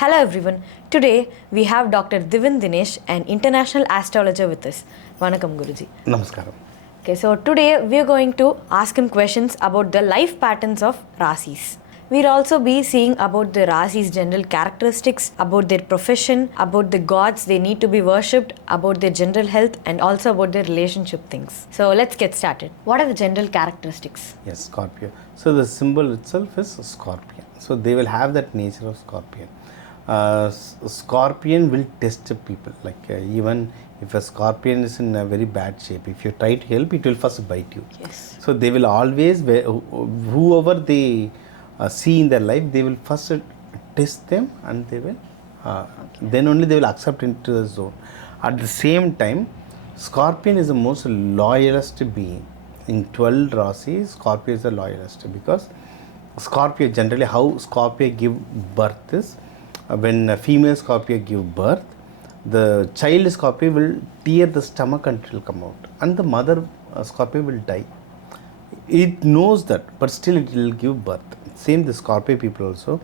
Hello everyone. Today we have Dr. Divin Dinesh, an international astrologer with us. Vanakkam Guruji. Namaskaram. Okay, so today we are going to ask him questions about the life patterns of Rasis. We'll also be seeing about the Rasis' general characteristics, about their profession, about the gods they need to be worshipped, about their general health, and also about their relationship things. So let's get started. What are the general characteristics? Yes, Scorpio. So the symbol itself is Scorpion. So they will have that nature of Scorpion. Scorpion will test people. Even if a Scorpion is in a very bad shape, if you try to help, it will first bite you. Yes. So they will always, whoever they see in their life, they will first test them, and they will then only they will accept into the zone. At the same time, Scorpion is the most loyalist being. In 12 Rasis, Scorpio is the loyalist, because Scorpio, generally how Scorpio give birth is, when a female Scorpio give birth, the child Scorpio will tear the stomach and it will come out, and the mother Scorpio will die. It knows that, but still it will give birth. Same the Scorpio people also.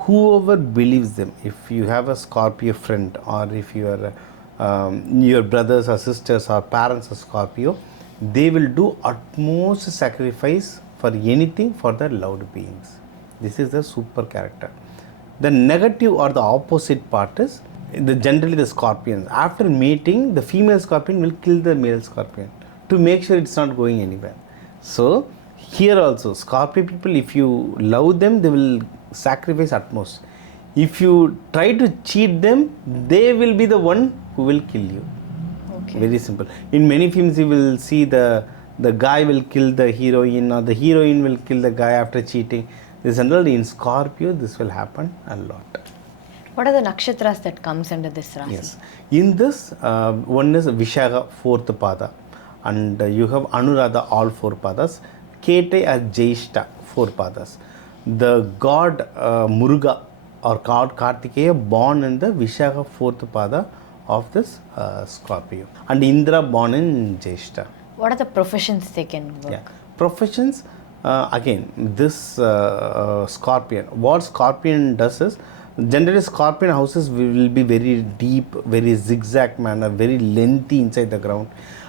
Whoever believes them, if you have a Scorpio friend, or if your brothers or sisters or parents are Scorpio, they will do utmost sacrifice for anything for their loved beings. This is the super character. The negative or the opposite part is generally the Scorpions. After mating, the female Scorpion will kill the male Scorpion to make sure it's not going anywhere. So here also, Scorpio people, if you love them, they will sacrifice utmost. If you try to cheat them, they will be the one who will kill you. Okay. Very simple. In many films, you will see the guy will kill the heroine, or the heroine will kill the guy after cheating. Generally in Scorpio, this will happen a lot. What are the nakshatras that comes under this Rasi? Yes. In this, one is Vishaga, 4th pada, and you have Anuradha, all 4 padas. Kete are Jyeshta, 4 padas. The god Muruga or god Kartikeya born in the Vishaga 4th pada of this Scorpio, and Indra born in Jyeshta. What are the professions they can work? Yeah. Professions, again, this Scorpion, what Scorpion does is, generally Scorpion houses will be very deep, very zigzag manner, very lengthy inside the ground,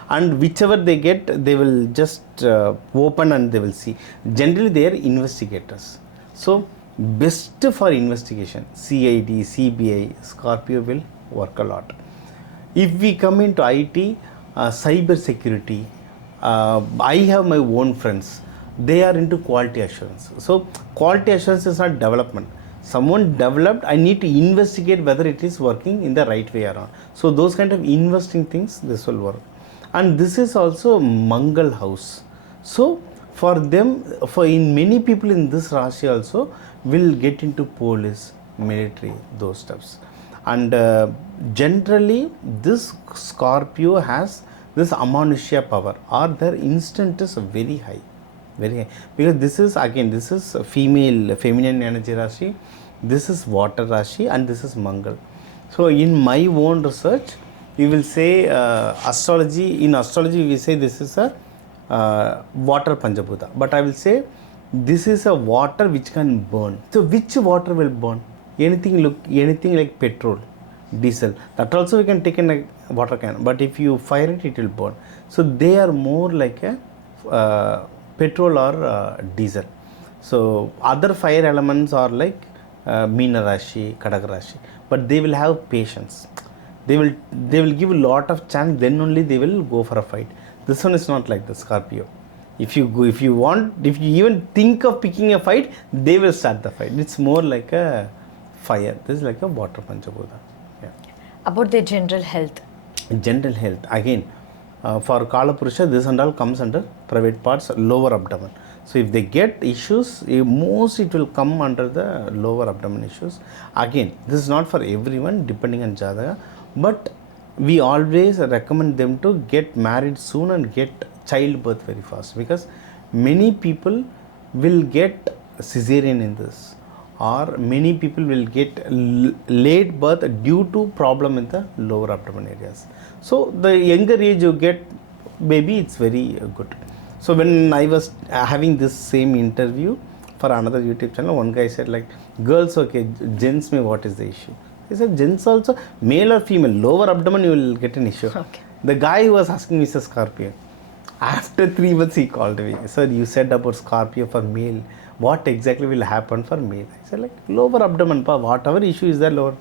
and whichever they get, they will just open and they will see. Generally they are investigators, so best for investigation, CID, CBI, Scorpio will work a lot. If we come into IT, cyber security, I have my own friends, they are into quality assurance. So quality assurance is not development. Someone developed, I need to investigate whether it is working in the right way or not. So those kind of investing things, this will work. And this is also Mangal house. So for them, for in many people in this Rashi also will get into police, military, those stuffs. And generally this Scorpio has this Amanusya power, or their instinct is very high, because this is, again, this is feminine energy Rashi, this is water Rashi, and this is Mangal. So in my own research, we will say in astrology we say this is a water Panchabhuta, but I will say this is a water which can burn. So which water will burn? Anything like petrol, diesel, that also we can take in a water can, but if you fire it, it will burn. So they are more like a petrol or diesel. So other fire elements are like Meena Rashi, Kadaka Rashi, but they will have patience. They will give a lot of chance, then only they will go for a fight. This one is not like the Scorpio. If you even think of picking a fight, they will start the fight. It's more like a fire. This is like a water Panchabhuta. Yeah. About their general health. General health, again, for Kala Purusha, this and all comes under private parts, lower abdomen. So if they get issues, most it will come under the lower abdomen issues. Again, this is not for everyone, depending on Jataka, but we always recommend them to get married soon and get childbirth very fast, because many people will get cesarean in this, or many people will get late birth due to problem in the lower abdomen areas. So the younger age you get baby, it's very good. So when I was having this same interview for another YouTube channel, one guy said like, girls okay, gents me, what is the issue? He said, gents also, male or female, lower abdomen you will get an issue. Okay. The guy who was asking me is a Scorpio. After 3 months he called me. Sir, you said about Scorpio for male. What exactly will happen for male? I said like, lower abdomen, whatever issue is there lower.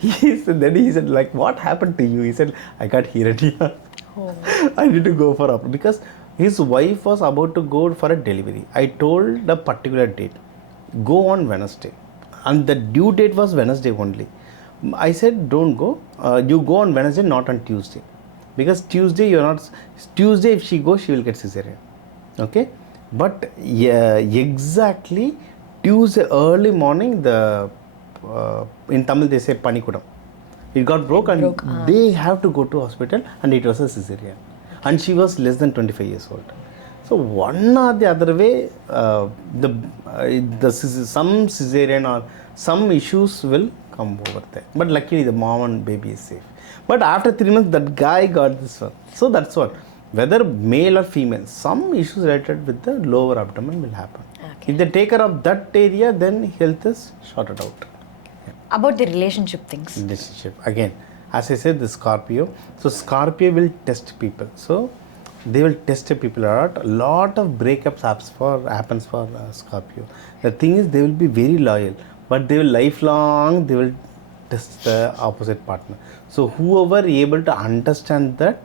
Then he said like, what happened to you? He said, I got hernia. Oh. I need to go for up because his wife was about to go for a delivery. I told the particular date, go on Wednesday, and the due date was Wednesday only. I said, don't go. You go on Wednesday, not on Tuesday, because Tuesday you're not. Tuesday if she goes, she will get cesarean. Okay, but yeah, exactly Tuesday early morning, the in Tamil they say panikudam. It got broke and they have to go to hospital, and it was a cesarean, and she was less than 25 years old. So one or the other way, some cesarean or some issues will come over there. But luckily the mom and baby is safe. But after 3 months, that guy got this one. So that's what. Whether male or female, some issues related with the lower abdomen will happen. Okay. If they take care of that area, then health is sorted out. About the relationship things. Relationship again, as I said, the Scorpio. So Scorpio will test people. So they will test people a lot. A lot of breakups happens for Scorpio. The thing is, they will be very loyal, but they will lifelong. They will test the opposite partner. So whoever able to understand that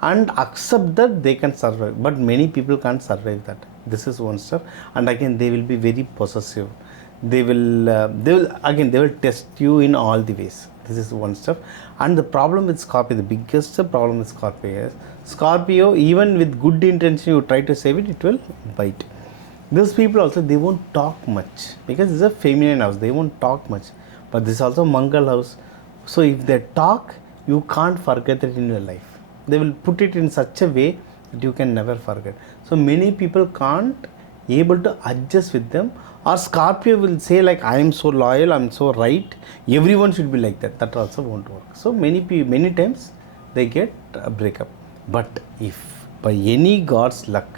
and accept that, they can survive. But many people can't survive that. This is one step. And again, they will be very possessive. They will test you in all the ways. This is one step. And the problem with Scorpio, the biggest problem with Scorpio is, Scorpio, even with good intention, you try to save it, it will bite. These people also, they won't talk much because it's a feminine house. They won't talk much. But this is also Mangal house. So if they talk, you can't forget it in your life. They will put it in such a way that you can never forget. So many people can't able to adjust with them. Or Scorpio will say like, I am so loyal, I am so right, everyone should be like that. That also won't work. So many times they get a breakup. But if by any God's luck,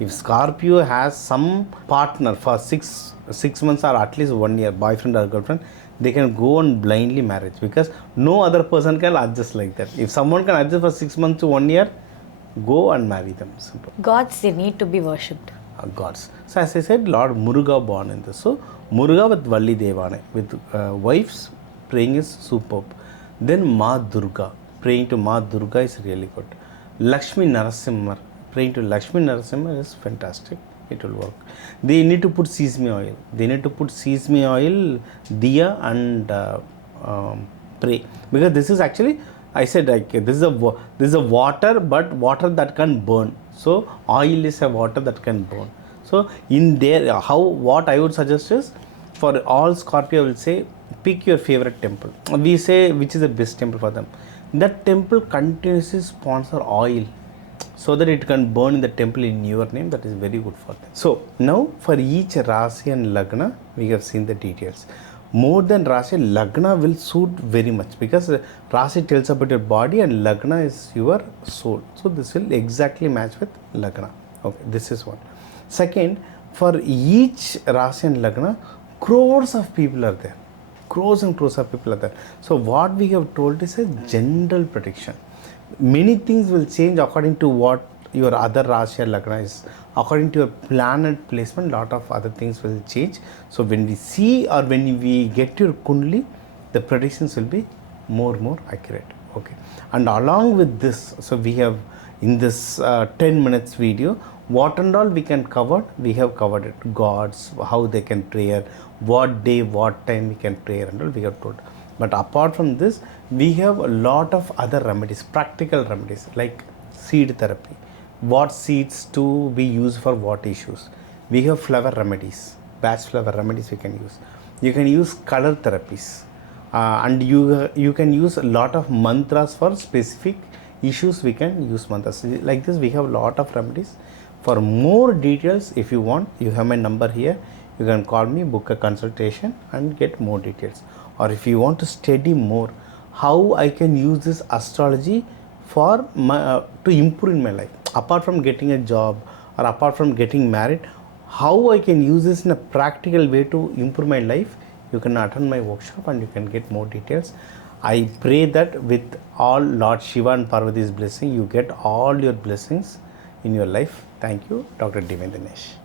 if Scorpio has some partner for six months or at least 1 year, boyfriend or girlfriend, they can go on blindly marriage because no other person can adjust like that. If someone can adjust for 6 months to 1 year, go and marry them. Simple. Gods, they need to be worshipped. Gods. So as I said, Lord Muruga born in this. So Muruga with Valli Devane, with wives praying is superb. Then Ma Durga, praying to Ma Durga is really good. Lakshmi Narasimha, praying to Lakshmi Narasimha is fantastic. It will work. They need to put sesame oil. Diya and pray. Because this is actually, I said like this is a water, but water that can burn. So oil is a water that can burn. So in there, what I would suggest is, for all Scorpio, I will say, pick your favorite temple. We say which is the best temple for them. That temple continuously sponsor oil, so that it can burn in the temple in your name. That is very good for them. So now for each Rasi and Lagna, we have seen the details. More than Rasi, Lagna will suit very much because Rasi tells about your body and Lagna is your soul. So this will exactly match with Lagna. Okay, this is one. Second, for each Rasi and Lagna, crores of people are there. Crores and crores of people are there. So what we have told is a general prediction. Many things will change according to what your other Rashi or Lagna is. According to your planet placement, lot of other things will change. So when we see or when we get your Kundali, the predictions will be more accurate. Okay. And along with this, so we have in this 10 minutes video, what and all we can cover, we have covered it. Gods, how they can pray, what day, what time we can pray and all we have told. But apart from this, we have a lot of other remedies, practical remedies like seed therapy. What seeds to be used for what issues. We have flower remedies, batch flower remedies we can use. You can use color therapies and you can use a lot of mantras for specific issues. We can use mantras. Like this, we have a lot of remedies. For more details, if you want, you have my number here. You can call me, book a consultation and get more details. Or if you want to study more, how I can use this astrology to improve in my life. Apart from getting a job or apart from getting married, how I can use this in a practical way to improve my life, you can attend my workshop and you can get more details. I pray that with all Lord Shiva and Parvati's blessing, you get all your blessings in your life. Thank you, Dr. Dinesh.